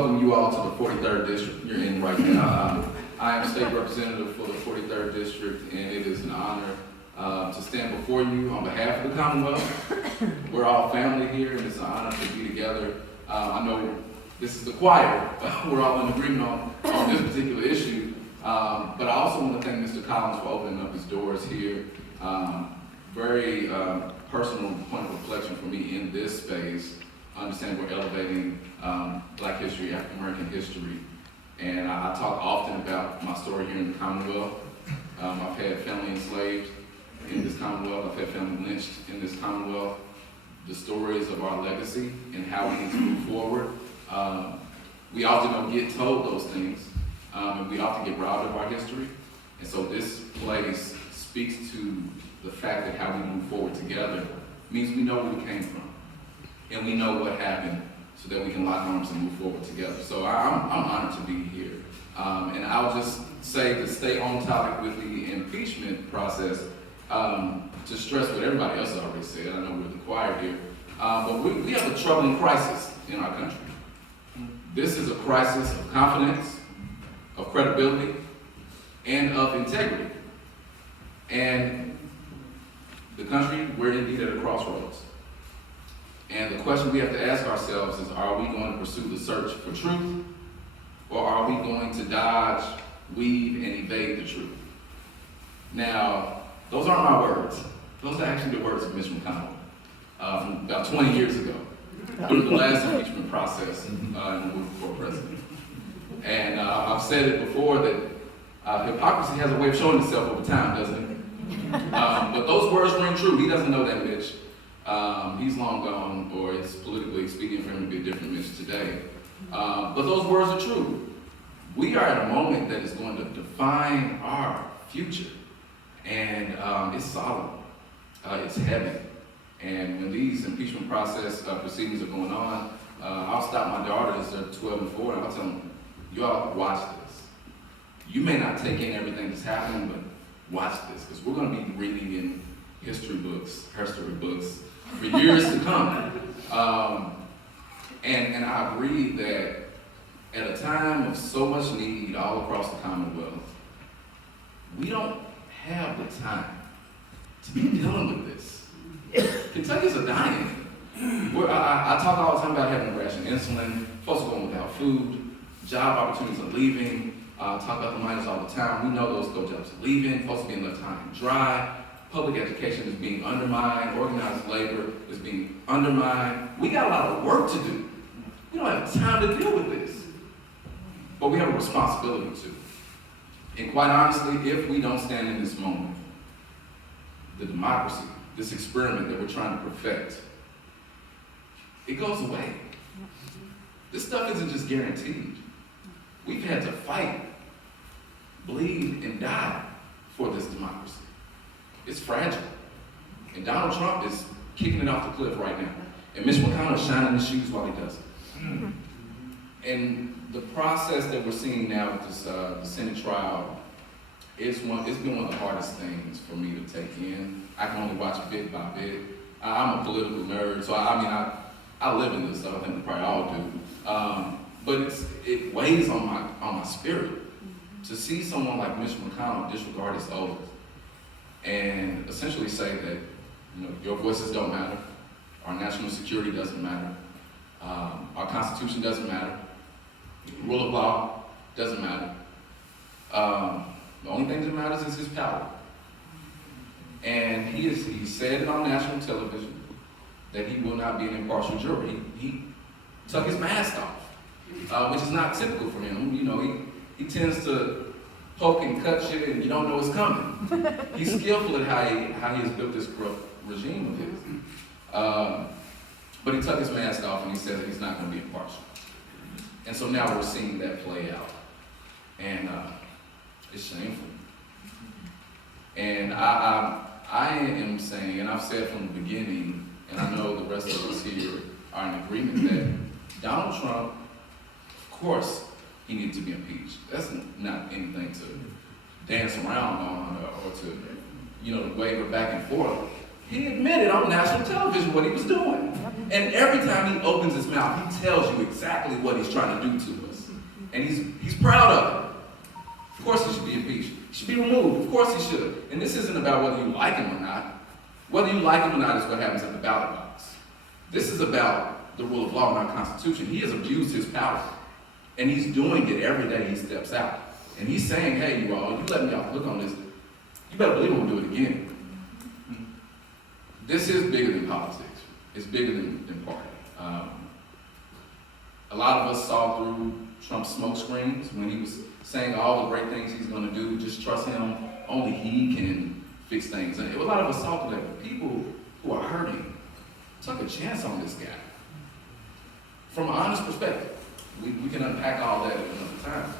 welcome you all to the 43rd District you're in right now. I am State Representative for the 43rd District, and it is an honor to stand before you on behalf of the Commonwealth. We're all family here, and it's an honor to be together. I know this is the choir. We're all in agreement on this particular issue, but I also want to thank Mr. Collins for opening up his doors here. Very personal point of reflection for me in this space. I understand we're elevating Black history, African American history, and I talk often about my story here in the Commonwealth. I've had family enslaved in this Commonwealth. I've had family lynched in this Commonwealth. The stories of our legacy and how we need to move forward. We often don't get told those things, and we often get robbed of our history. And so this place speaks to the fact that how we move forward together means we know where we came from, and we know what happened so that we can lock arms and move forward together. So I'm honored to be here. And I'll just say to stay on topic with the impeachment process, to stress what everybody else has already said. I know we're the choir here, but we have a troubling crisis in our country. This is a crisis of confidence, of credibility, and of integrity. And the country, we're indeed at a crossroads. And the question we have to ask ourselves is, are we going to pursue the search for truth, or are we going to dodge, weave, and evade the truth? Now, those aren't my words. Those are actually the words of Mitch McConnell from about 20 years ago, during the last impeachment process in the move for president. And I've said it before that hypocrisy has a way of showing itself over time, doesn't it? But those words ring true. He doesn't know that Mitch. He's long gone, or it's politically expedient for him to be a different Mitch today. But those words are true. We are at a moment that is going to define our future. And it's solemn, it's heavy. And when these impeachment process proceedings are going on, I'll stop my daughters, they're 12 and 4, and I'll tell them, you all watch this. You may not take in everything that's happening, but watch this, because we're going to be reading in history books for years to come. And I agree that at a time of so much need all across the Commonwealth, we don't have the time to be dealing with this. Kentucky's a dying. I talk all the time about having to ration insulin, folks are going without food, job opportunities are leaving, talk about the miners all the time. We know those jobs are leaving, folks are being left high and dry, public education is being undermined, organized labor is being undermined. We got a lot of work to do. We don't have time to deal with this. But we have a responsibility to. And quite honestly, if we don't stand in this moment, the democracy, this experiment that we're trying to perfect, it goes away. This stuff isn't just guaranteed. We've had to fight, bleed, and die for this democracy. It's fragile. And Donald Trump is kicking it off the cliff right now. And Mitch McConnell is shining his shoes while he does it. And the process that we're seeing now with this the Senate trial, it's been one of the hardest things for me to take in. I can only watch bit by bit. I'm a political nerd, so I live in this stuff. I think we probably all do. But it weighs on my spirit to see someone like Mitch McConnell disregard his oath and essentially say that, your voices don't matter, our national security doesn't matter, our Constitution doesn't matter, rule of law doesn't matter. The only thing that matters is his power. And he said it on national television that he will not be an impartial juror. He took his mask off, which is not typical for him. He tends to poke and cut shit and you don't know it's coming. He's skillful at how he has built this corrupt regime of his. But he took his mask off and he said that he's not going to be impartial. And so now we're seeing that play out. And it's shameful. And I am saying, and I've said from the beginning, and I know the rest of us here are in agreement that Donald Trump, of course, he needs to be impeached. That's not anything to dance around on or to, waver back and forth. He admitted on national television what he was doing. And every time he opens his mouth, he tells you exactly what he's trying to do to us. And he's proud of it. Of course he should be impeached. He should be removed. Of course he should. And this isn't about whether you like him or not. Whether you like him or not is what happens at the ballot box. This is about the rule of law in our Constitution. He has abused his power. And he's doing it every day he steps out. And he's saying, hey, you all, you let me off the hook on this. You better believe I'm going to do it again. This is bigger than politics. It's bigger than party. A lot of us saw through Trump's smoke screens when he was saying all the great things he's going to do. Just trust him. Only he can fix things. And a lot of us saw through that. But people who are hurting took a chance on this guy. From an honest perspective, we can unpack all that at another time.